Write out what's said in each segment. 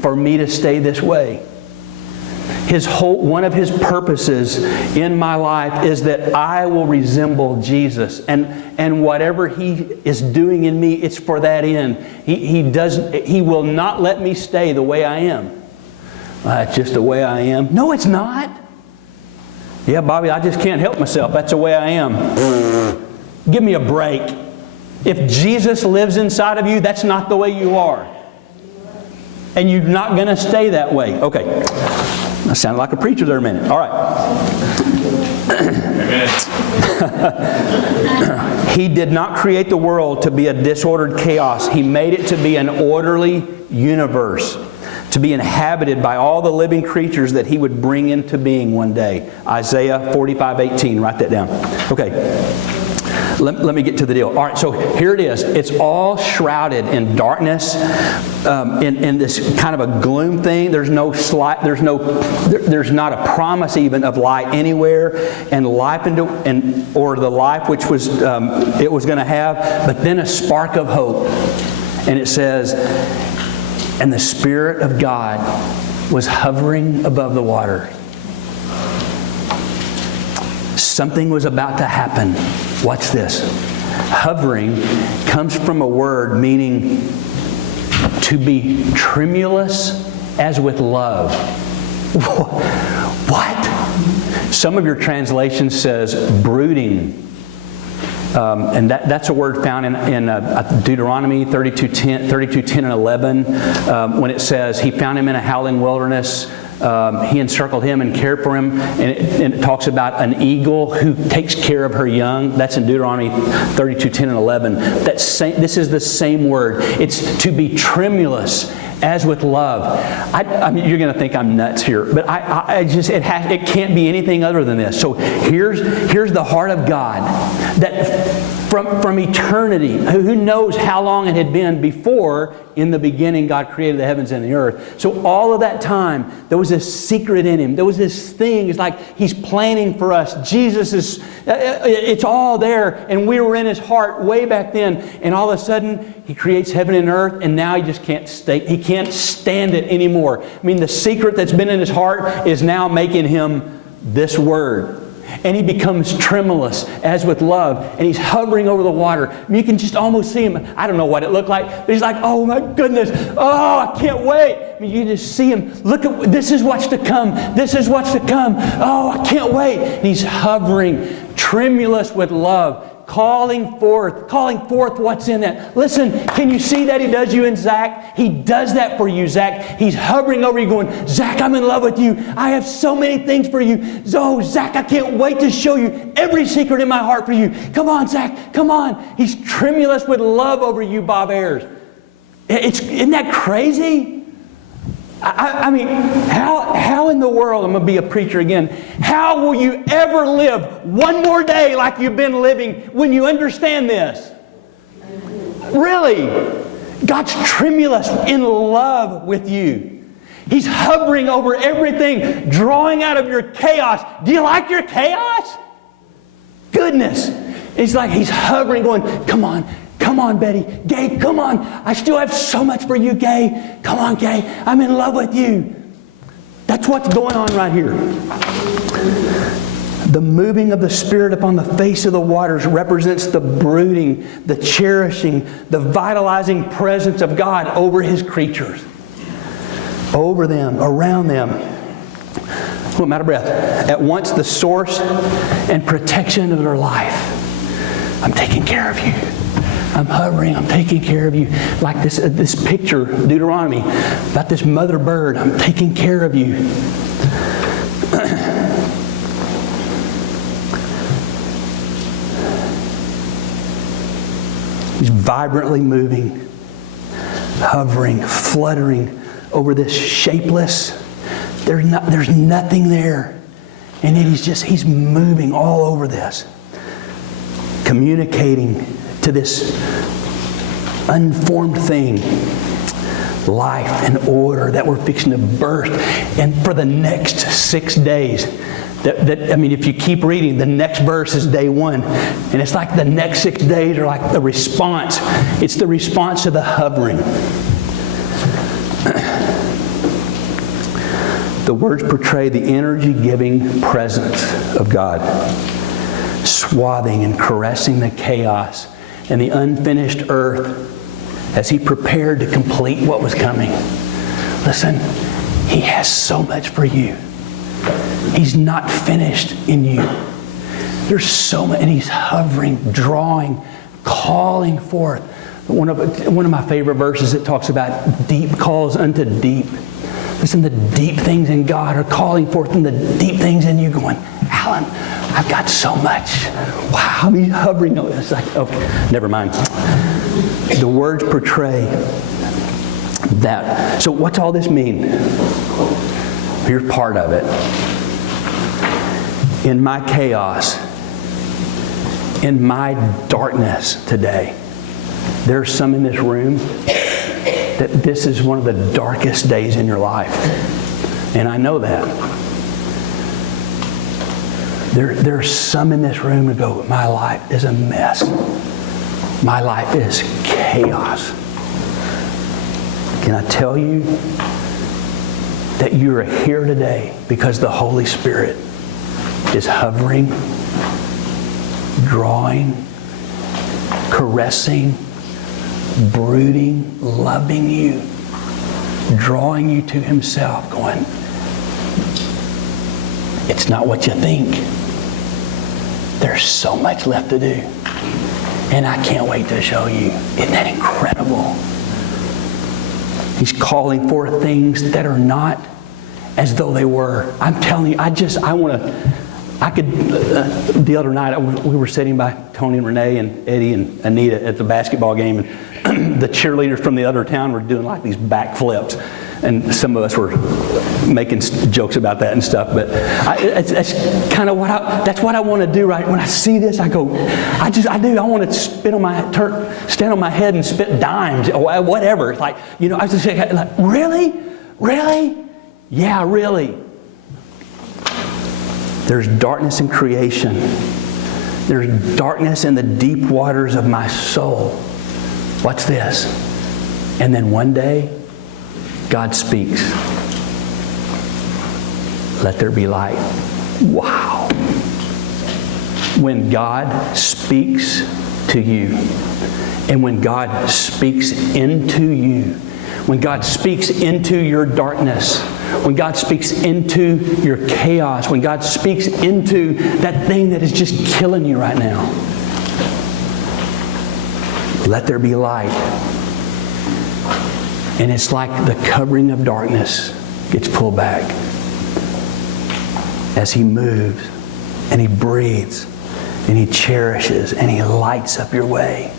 for me to stay this way. One of His purposes in my life is that I will resemble Jesus. And whatever He is doing in me, it's for that end. He will not let me stay the way I am. That's just the way I am. No, it's not. Yeah, Bobby, I just can't help myself. That's the way I am. Give me a break. If Jesus lives inside of you, that's not the way you are. And you're not going to stay that way. Okay. I sounded like a preacher there a minute. All right. He did not create the world to be a disordered chaos. He made it to be an orderly universe, to be inhabited by all the living creatures that He would bring into being one day. Isaiah 45:18. Write that down. Okay. Let me get to the deal. All right, so here it is. It's all shrouded in darkness, in this kind of a gloom thing. There's not a promise even of light anywhere, and life or the life which was it was going to have, but then a spark of hope. And it says, and the Spirit of God was hovering above the water. Something was about to happen. Watch this. Hovering comes from a word meaning to be tremulous as with love. What? Some of your translation says brooding. And that's a word found in Deuteronomy 32:10 and 11, when it says, He found him in a howling wilderness. He encircled him and cared for him. And it talks about an eagle who takes care of her young. That's in Deuteronomy 32:10 and 11. This is the same word. It's to be tremulous as with love. I mean, you're going to think I'm nuts here, but it can't be anything other than this. So here's the heart of God, that from eternity, who knows how long it had been before, in the beginning, God created the heavens and the earth. So all of that time, there was this secret in Him. There was this thing. It's like He's planning for us. Jesus is, it's all there. And we were in His heart way back then. And all of a sudden, He creates heaven and earth. And now He just can't stay. He can't stand it anymore. I mean, the secret that's been in His heart is now making Him this word. And He becomes tremulous as with love. And He's hovering over the water. I mean, you can just almost see Him. I don't know what it looked like, but He's like, oh my goodness. Oh, I can't wait. I mean, you just see Him. Look at, this is what's to come. This is what's to come. Oh, I can't wait. And He's hovering, tremulous with love. Calling forth what's in that. Listen, can you see that He does you and Zach? He does that for you, Zach. He's hovering over you going, Zach, I'm in love with you. I have so many things for you. Oh, Zach, I can't wait to show you every secret in my heart for you. Come on, Zach, come on. He's tremulous with love over you, Bob Ayers. Isn't that crazy? I mean, how in the world, I'm going to be a preacher again, how will you ever live one more day like you've been living when you understand this? Really? God's tremulous in love with you. He's hovering over everything, drawing out of your chaos. Do you like your chaos? Goodness. It's like He's hovering, going, come on. Come on, Betty. Gay, come on. I still have so much for you, Gay. Come on, Gay. I'm in love with you. That's what's going on right here. The moving of the Spirit upon the face of the waters represents the brooding, the cherishing, the vitalizing presence of God over His creatures. Over them, around them. Oh, I'm out of breath. At once the source and protection of their life. I'm taking care of you. I'm hovering, I'm taking care of you. Like this picture, Deuteronomy, about this mother bird. I'm taking care of you. He's vibrantly moving, hovering, fluttering over this shapeless. There's nothing there. And then He's moving all over this. Communicating to this unformed thing, life and order that we're fixing to birth. And for the next 6 days, I mean, if you keep reading, the next verse is day 1. And it's like the next 6 days are like the response. It's the response to the hovering. The words portray the energy-giving presence of God, swathing and caressing the chaos and the unfinished earth as He prepared to complete what was coming. Listen, He has so much for you. He's not finished in you. There's so much, and He's hovering, drawing, calling forth. One of my favorite verses, it talks about deep calls unto deep. Listen, the deep things in God are calling forth, and the deep things in you going, Alan, I've got so much. Wow, He's hovering. It's like, okay, never mind. The words portray that. So what's all this mean? Here's part of it. In my chaos, in my darkness today, there's some in this room that this is one of the darkest days in your life. And I know that. There's some in this room who go, my life is a mess. My life is chaos. Can I tell you that you are here today because the Holy Spirit is hovering, drawing, caressing, brooding, loving you, drawing you to Himself, going, it's not what you think. There's so much left to do. And I can't wait to show you. Isn't that incredible? He's calling forth things that are not as though they were. I'm telling you, the other night, we were sitting by Tony and Renee and Eddie and Anita at the basketball game, and the cheerleaders from the other town were doing like these backflips. And some of us were making jokes about that and stuff. But that's kind of that's what I want to do, right? When I see this, I go, I do. I want to stand on my head and spit dimes or whatever. It's like, I was just saying, like, really? Really? Yeah, really. There's darkness in creation. There's darkness in the deep waters of my soul. What's this? And then one day, God speaks. Let there be light. Wow. When God speaks to you, and when God speaks into you, when God speaks into your darkness, when God speaks into your chaos, when God speaks into that thing that is just killing you right now, let there be light. And it's like the covering of darkness gets pulled back as He moves and He breathes and He cherishes and He lights up your way.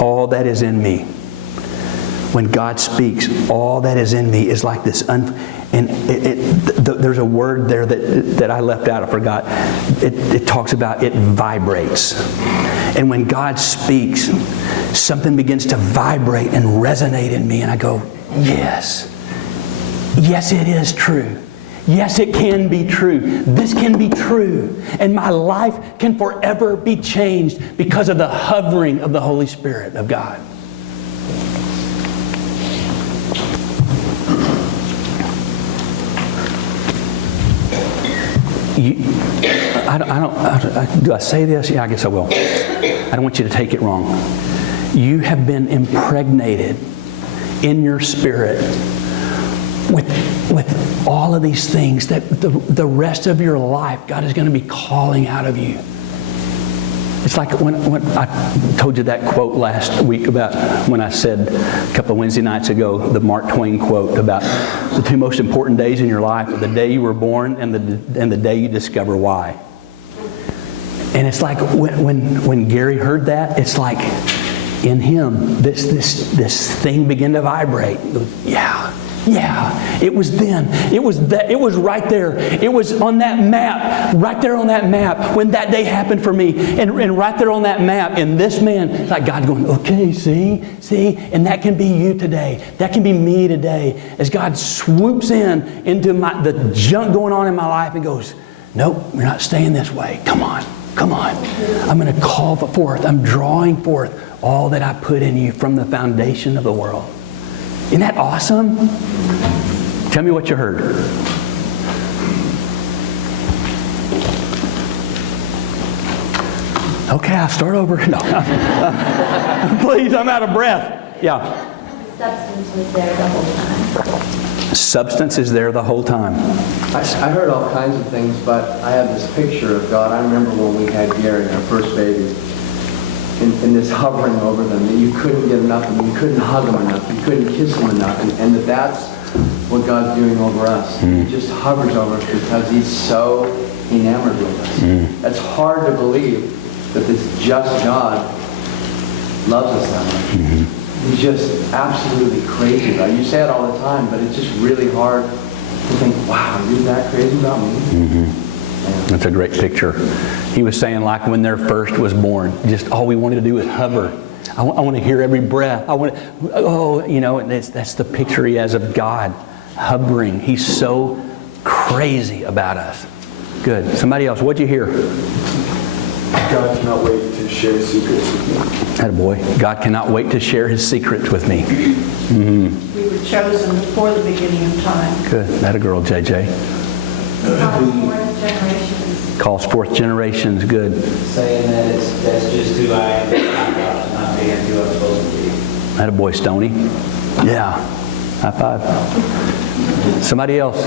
All that is in me, when God speaks, all that is in me is like this. There's a word there that I left out. I forgot. It talks about it vibrates. And when God speaks, something begins to vibrate and resonate in me. And I go, yes. Yes, it is true. Yes, it can be true. This can be true. And my life can forever be changed because of the hovering of the Holy Spirit of God. Do I say this? Yeah, I guess I will. I don't want you to take it wrong. You have been impregnated in your spirit with all of these things that the rest of your life God is going to be calling out of you. It's like when I told you that quote last week about when I said a couple of Wednesday nights ago, the Mark Twain quote about the two most important days in your life are the day you were born and the day you discover why. And it's like when Gary heard that, it's like in him this thing began to vibrate. Yeah, it was then. It was right there. It was on that map, right there on that map when that day happened for me. And right there on that map, and this man, it's like God going, okay, see? And that can be you today. That can be me today. As God swoops into the junk going on in my life and goes, nope, you're not staying this way. Come on. I'm going to call forth. I'm drawing forth all that I put in you from the foundation of the world. Isn't that awesome? Tell me what you heard. Okay, I'll start over. No. Please, I'm out of breath. Yeah. Substance was there the whole time. Substance is there the whole time. I heard all kinds of things, but I have this picture of God. I remember when we had Gary, our first baby, and this hovering over them, that you couldn't get enough of them, you couldn't hug them enough, you couldn't kiss them enough, and that's what God's doing over us. He just hovers over us because He's so enamored with us. That's hard to believe, that this just God loves us that much. He's just absolutely crazy about it. You say it all the time, but it's just really hard to think, wow, you're that crazy about me? That's a great picture. He was saying, like when their first was born, just all we wanted to do was hover. I want to hear every breath. And that's the picture he has of God hovering. He's so crazy about us. Good. Somebody else, what'd you hear? God cannot wait to share His secrets with me. Attaboy. God cannot wait to share His secrets with me. We were chosen before the beginning of time. Good. That a girl, JJ. Fourth generations. Calls forth generations. Good. Saying that that's just who I am, not being who I'm supposed to be. Attaboy, Stoney. Yeah. High five. Somebody else.